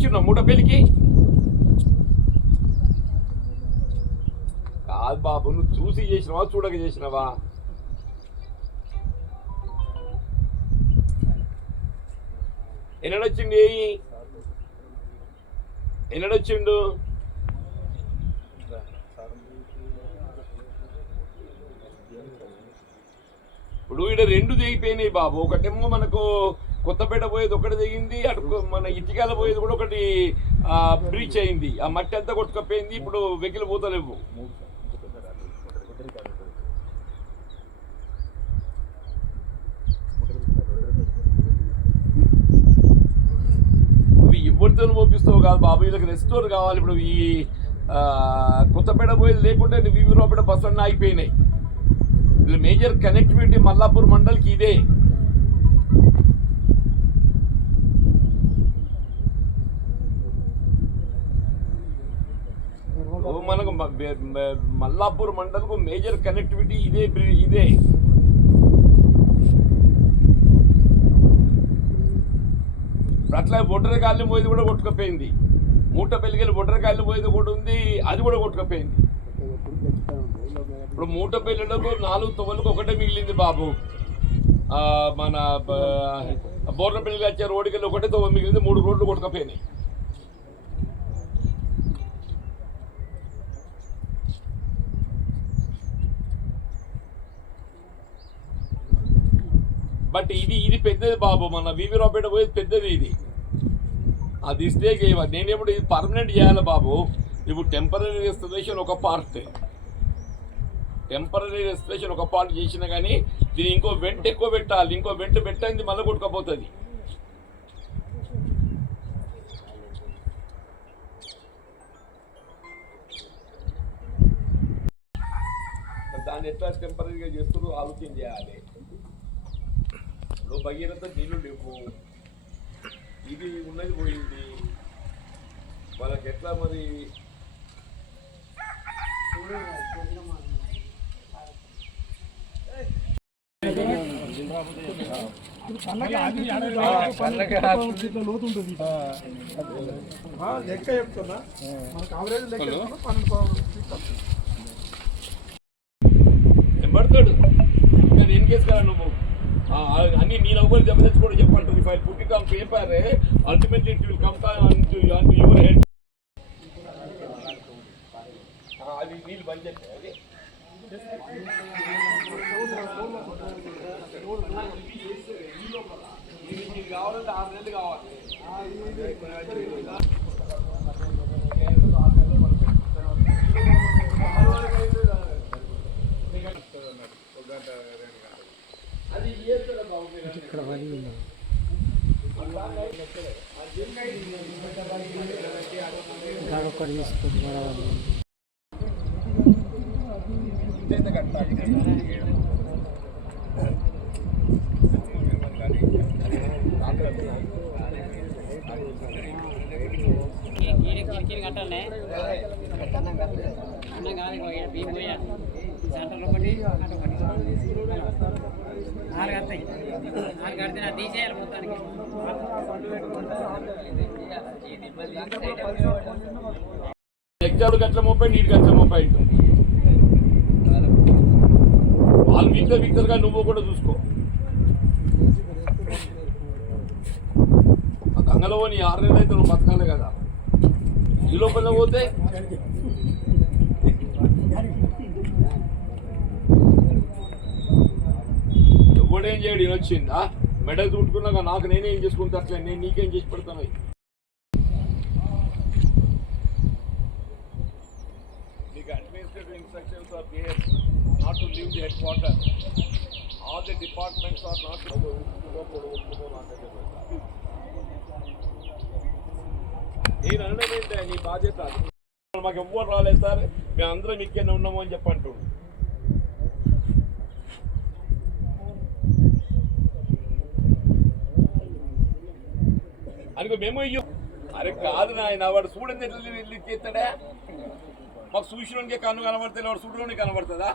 వచ్చిన మూట పెళ్ళికి? కాదు బాబు నువ్వు చూసి చేసినవా చూడక చేసినవా? ఎన్నడొచ్చింది ఎన్నడొచ్చిండు? ఇప్పుడు ఇక్కడ రెండు తెగిపోయినాయి బాబు. ఒకటేమో మనకు కొత్తపేట పోయేది ఒకటి తెగింది అటు మన ఇటికాల పోయేది కూడా ఒకటి బ్రీచ్ అయింది. ఆ మట్టి అంతా కొట్టుకపోయింది ఇప్పుడు వెకిలి పోతలేవు. నువ్వు ఎవరితో పంపిస్తావు కాదు బాబు. వీళ్ళకి రెస్టోర్ కావాలి ఇప్పుడు ఈ కొత్తపేట పోయేది లేకుంటే నువ్వు వివరాపేట బస్సు అన్నీ ఆగిపోయినాయి. మేజర్ కనెక్టివిటీ మల్లాపూర్ మండల్కి ఇదే. మనకు మల్లాపూర్ మండలకు మేజర్ కనెక్టివిటీ ఇదే ఇదే. అట్లా బొడ్డరకాయలు పోయేది కూడా కొట్టుకపోయింది. మూట పెళ్ళికెళ్ళి బొడ్డరకాయలు పోయేది కూడా ఉంది అది కూడా కొట్టుకపోయింది. ఇప్పుడు మూట పెళ్ళిళ్ళకు నాలుగు తొవ్వలకు ఒకటే మిగిలింది బాబు. మన బోర్ల పెళ్ళికి వచ్చే రోడ్డుకెళ్ళి ఒకటే తొవ్వ మిగిలింది మూడు రోడ్లు కొట్టుకపోయినాయి. బట్ ఇది ఇది పెద్దది బాబు. మన వివి రాపేట పోయేది పెద్దది ఇది. అది ఇస్తే నేను ఎప్పుడు ఇది పర్మనెంట్ చేయాలి బాబు. ఇప్పుడు టెంపరీ రెస్టరేషన్ ఒక పార్ట్ టెంపరీ రెస్టరేషన్ ఒక పార్ట్ చేసినా కానీ దీని ఇంకో వెంట ఎక్కువ పెట్టాలి. ఇంకో వెంట పెట్టింది మళ్ళీ కొట్టుకపోతుంది. దాన్ని ఎట్లా టెంపరీగా చేస్తున్నారు ఆలోచన చేయాలి. ఇప్పుడు భగీరథ నీళ్ళు లేవు. ఇది ఉన్నది పోయింది. వాళ్ళకి ఎట్లా మరి? లెక్క చెప్తున్నా మనకు లెక్క చెప్తున్నా పన్నెండు పదమూడు ఫీట్లు నేను ఏం చేసుకోవాలి నువ్వు. అన్ని నీ నవ్వులు జబర్దస్త్ కూడా చెప్పండి if I put it on paper ultimately it will come on to on your head అది నీళ్ళు బంద్ చేస్తాయి అది ఇది కావాలంటే ఆరు నెలలు కావాలి అది చేస్తారా బాబు మీరు కిరికిరి కట్టాలనే అన్నం కాదు ఇగో ఈడ బియ్యం పోయా సెంటర్లో ఒకటి అటు ఒకటి ఆరు కడతాయి ఆరు కడితే నా తీసేయాలి మొత్తానికి. హెక్టార్ గట్ల ముప్పై నీటి గట్ల ముప్పై ఇటు వాళ్ళు వీక్తో వీక్తరుగా నువ్వు కూడా చూసుకో. ఆ గంగలో నీ ఆరు నెలలు అయితే నువ్వు బతకాలి కదా. ఈ లోపల పోతే ఎవడేం చేయడు ఈయన వచ్చిందా మెడల్ చుట్టుకున్నాక నాకు నేనేం చేసుకుంటా? అట్లా నేను నీకేం చేసి పెడతాను? మీకు administrative instructions are there not to leave the headquarter all the departments are not నేను అనడం ఏంటి నీ బాధ్యత. మాకు ఎవ్వరు రాలేదు సార్. మేము అందరం ఇక్కడనే ఉన్నాము అని చెప్పంటు అనుకో మేము ఇయ్యం. అరే కాదు నాయన వాడు చూడండి ఎట్లా చేస్తాడా మాకు చూసినోనికే కన్ను కనబడతాయి వాడు చూడడానికి కనబడుతుందా?